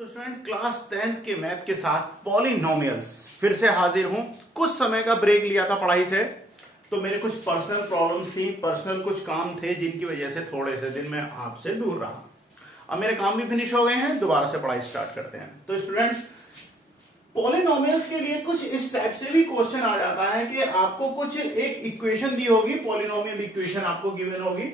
तो student class 10th के math के साथ पॉलिनोमियल्स फिर से हाजिर हूं। कुछ समय का ब्रेक लिया था पढ़ाई से, तो मेरे कुछ पर्सनल प्रॉब्लम्स थी, पर्सनल कुछ काम थे जिनकी वजह से थोड़े से दिन मैं आपसे दूर रहा। अब मेरे काम भी फिनिश हो गए हैं, दोबारा से पढ़ाई स्टार्ट करते हैं। तो स्टूडेंट्स, पॉलिनोमियल्स के लिए कुछ इस टाइप से भी क्वेश्चन आ जाता है कि आपको कुछ एक इक्वेशन दी होगी, पॉलिनोमियल इक्वेशन आपको गिवन होगी,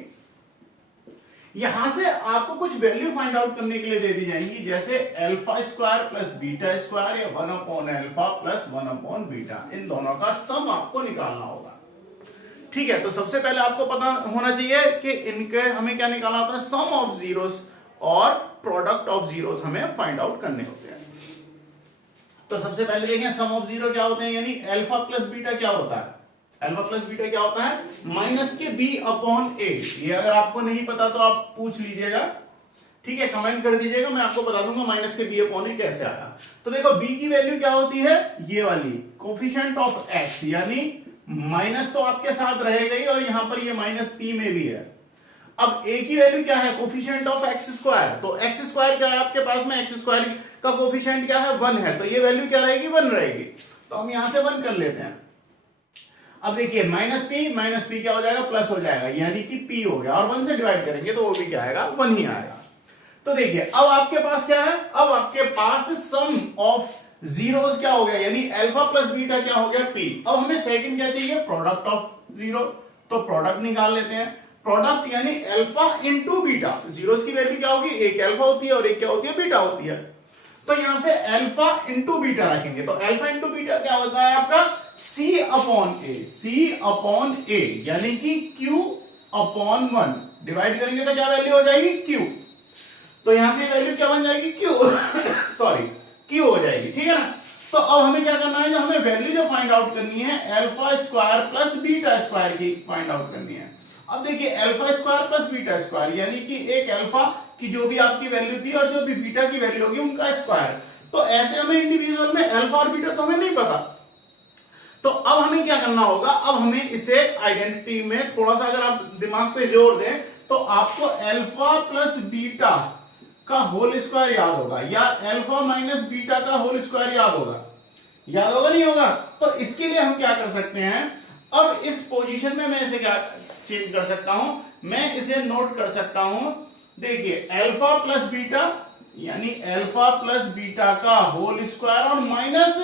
यहां से आपको कुछ वैल्यू फाइंड आउट करने के लिए दे दी जाएंगी, जैसे alpha square plus beta square या 1 upon alpha plus 1 upon beta, इन दोनों का सम आपको निकालना होगा। ठीक है, तो सबसे पहले आपको पता होना चाहिए कि इनके हमें क्या निकालना होता है, सम ऑफ जीरोस और प्रोडक्ट ऑफ जीरोस हमें फाइंड आउट करने होते हैं। तो सबसे पहले देखें सम ऑफ जीरो क्या होते हैं, यानी अल्फा प्लस बीटा क्या होता है। अल्फा प्लस बीटा क्या होता है, माइनस के बी अपॉन ए। ये अगर आपको नहीं पता तो आप पूछ लीजिएगा, ठीक है, कमेंट कर दीजिएगा, मैं आपको बता दूंगा माइनस के बी अपॉन ए कैसे आया। तो देखो बी की वैल्यू क्या होती है, ये वाली कोफिशिएंट ऑफ एक्स, यानी माइनस तो आपके साथ रहेगा ही और यहां पर ये माइनस पी में भी है। अब ए की वैल्यू क्या है, कोफिशिएंट ऑफ एक्स स्क्वायर, तो एक्स स्क्वायर क्या है आपके पास में, एक्स स्क्वायर का कोफिशिएंट क्या है, 1 है, तो ये वैल्यू क्या रहेगी, 1 रहेगी। तो हम यहां से 1 कर लेते हैं। अब देखिए माइनस पी क्या हो जाएगा, प्लस हो जाएगा, यानी कि पी हो गया, और 1 से डिवाइड करेंगे तो वो भी क्या आएगा, 1 ही आएगा। तो देखिए अब आपके पास क्या है, अब आपके पास सम ऑफ जीरोस क्या हो गया, यानी अल्फा प्लस बीटा क्या हो गया, पी। अब हमें सेकंड क्या चाहिए, प्रोडक्ट ऑफ जीरो, तो प्रोडक्ट निकाल लेते हैं। प्रोडक्ट यानी अल्फा इंटू बीटा, जीरोस की वैल्यू क्या होगी, एक अल्फा होती है और एक क्या होती है, बीटा होती है। तो यहां से अल्फा इंटू बीटा रखेंगे, तो अल्फा इंटू बीटा क्या होता है आपका, सी अपॉन ए, यानी कि क्यू अपॉन 1, डिवाइड करेंगे तो क्या वैल्यू हो जाएगी, क्यू। तो यहां से वैल्यू क्या बन जाएगी, क्यू सॉरी क्यू हो जाएगी, ठीक है ना। तो अब हमें क्या करना है, जो हमें वैल्यू जो फाइंड आउट करनी है alpha square plus beta square की फाइंड आउट करनी है। अब देखिए alpha square plus beta square, यानी कि एक अल्फा की जो भी आपकी वैल्यू थी और जो भी बीटा की वैल्यू होगी उनका स्क्वायर। तो ऐसे हमें इंडिविजुअल में अल्फा और बीटा तो हमें नहीं पता, तो अब हमें क्या करना होगा, अब हमें इसे आइडेंटिटी में थोड़ा सा अगर आप दिमाग पे जोर दें तो आपको अल्फा प्लस बीटा का होल स्क्वायर याद होगा, या अल्फा माइनस बीटा का होल स्क्वायर याद होगा नहीं होगा। तो इसके लिए हम क्या कर सकते हैं, अब इस पोजीशन में मैं इसे क्या चेंज कर सकता हूं, मैं इसे नोट कर सकता हूं। देखिए अल्फा प्लस बीटा यानी अल्फा प्लस बीटा का होल स्क्वायर और माइनस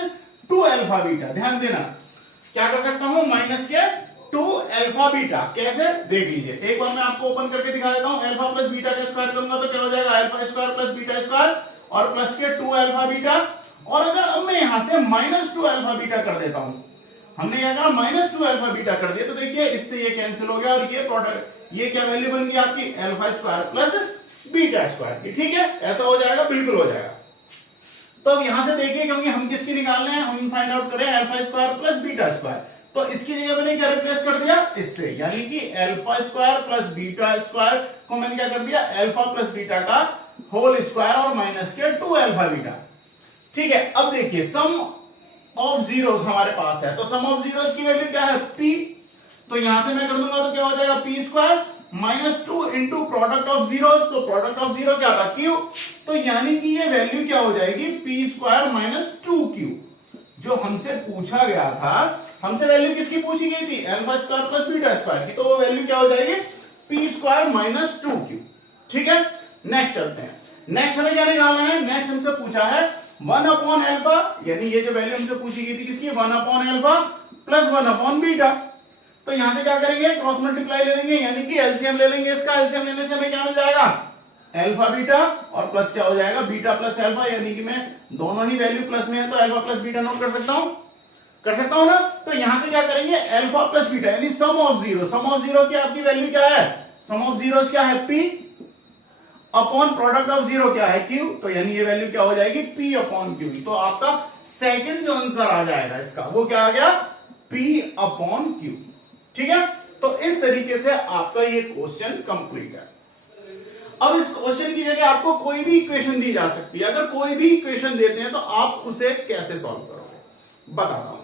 2 अल्फा बीटा, ध्यान देना क्या कर सकता हूं, माइनस के 2 अल्फा बीटा। कैसे, देख लीजिए, एक बार मैं आपको ओपन करके दिखा देता हूं। अल्फा प्लस बीटा का स्क्वायर करूंगा तो क्या हो जाएगा, alpha square plus beta square और प्लस के 2 अल्फा बीटा। और अगर अब मैं यहां से माइनस 2 अल्फा बीटा कर देता हूं, हमने क्या कहा माइनस 2 अल्फा बीटा कर दिया, तो देखिए इससे ये कैंसिल हो गया और ये प्रोडक्ट, ये क्या वैल्यू बन गई आपकी, alpha square plus beta square की, ठीक है, ऐसा हो जाएगा, बिल्कुल हो जाएगा। तो अब यहां से देखिए, क्योंकि हम किसकी निकालने हैं, हम फाइंड आउट करें alpha square plus beta square, तो इसकी जगह मैंने क्या रिप्लेस कर दिया इससे, यानी कि alpha square plus beta square को मैंने क्या कर दिया, अल्फा प्लस बीटा का होल स्क्वायर और माइनस के 2 अल्फा बीटा, ठीक है। अब देखिए सम ऑफ जीरोस हमारे पास है, तो सम ऑफ जीरोस की वैल्यू क्या है, पी। तो यहां से मैं कर दूंगा तो क्या हो जाएगा, P square minus 2 into product of zeros, तो प्रोडक्ट ऑफ जीरो क्या था, क्यू। तो यानी कि ये वैल्यू क्या हो जाएगी, पी स्क्वायर माइनस 2 क्यू। जो हमसे पूछा गया था, हमसे वैल्यू किसकी पूछी गई थी, alpha square plus beta square की, तो वो वैल्यू क्या हो जाएगी, पी स्क्वायर माइनस 2 क्यू, ठीक है। नेक्स्ट चलते हैं, नेक्स्ट हमें क्या निकालना है, नेक्स्ट हमसे पूछा है 1 अपॉन अल्फा, यानी ये जो वैल्यू हमसे पूछी गई थी किसकी, 1 upon alpha plus 1 upon beta. तो यहां से क्या करेंगे, क्रॉस मल्टीप्लाई ले लेंगे, यानी कि एलसीएम ले लेंगे, इसका एलसीएम लेने से हमें क्या मिल जाएगा, अल्फा बीटा और प्लस क्या हो जाएगा, बीटा प्लस अल्फा, यानी कि मैं दोनों ही वैल्यू प्लस में है तो अल्फा प्लस बीटा नोट कर सकता हूं ना। तो यहां से क्या करेंगे, अल्फा प्लस बीटा यानी sum of zero, sum of zero की आपकी वैल्यू क्या है, सम ऑफ जीरो क्या है, P upon product of zero क्या है, क्यू। तो यानी ये वैल्यू क्या हो जाएगी, पी अपॉन क्यू। तो आपका सेकंड जो आंसर आ जाएगा इसका वो क्या आ गया, पी अपॉन क्यू, ठीक है। तो इस तरीके से आपका ये क्वेश्चन कंप्लीट है। अब इस क्वेश्चन की जगह आपको कोई भी इक्वेशन दी जा सकती है, अगर कोई भी इक्वेशन देते हैं तो आप उसे कैसे सॉल्व करोगे बताता हूं।